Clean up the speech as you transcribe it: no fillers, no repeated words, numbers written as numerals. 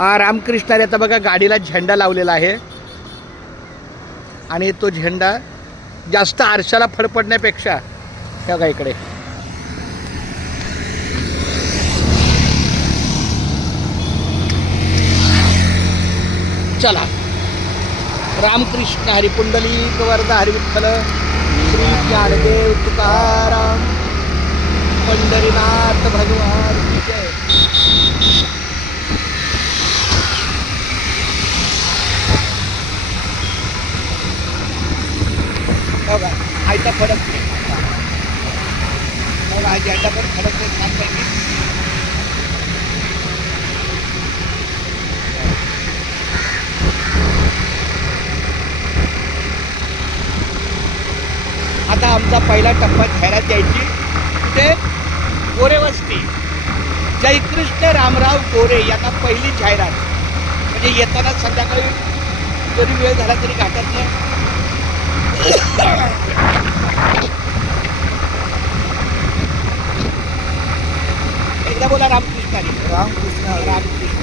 रामकृष्णाने आता बघा गाडीला झेंडा लावलेला आहे आणि तो झेंडा जास्त आरशाला फडफडण्यापेक्षा ह्या बघा इकडे चला. रामकृष्ण हरी पुंडलिक वरदा हरी विठ्ठल श्री ज्ञानदेव तुकाराम पंढरीनाथ भगवान की जय. बघा आयता फडक बघा झेंडा पण फडकते छानपैकी. आता आमचा पहिला टप्पा जाहिरात द्यायची ते गोरे वस्ती जयकृष्ण रामराव गोरे यांना पहिली जाहिरात. म्हणजे येताना संध्याकाळी जरी वेळ झाला तरी घाटात नाही. एकदा बोला रामकृष्ण. रामकृष्ण. रामकृष्ण.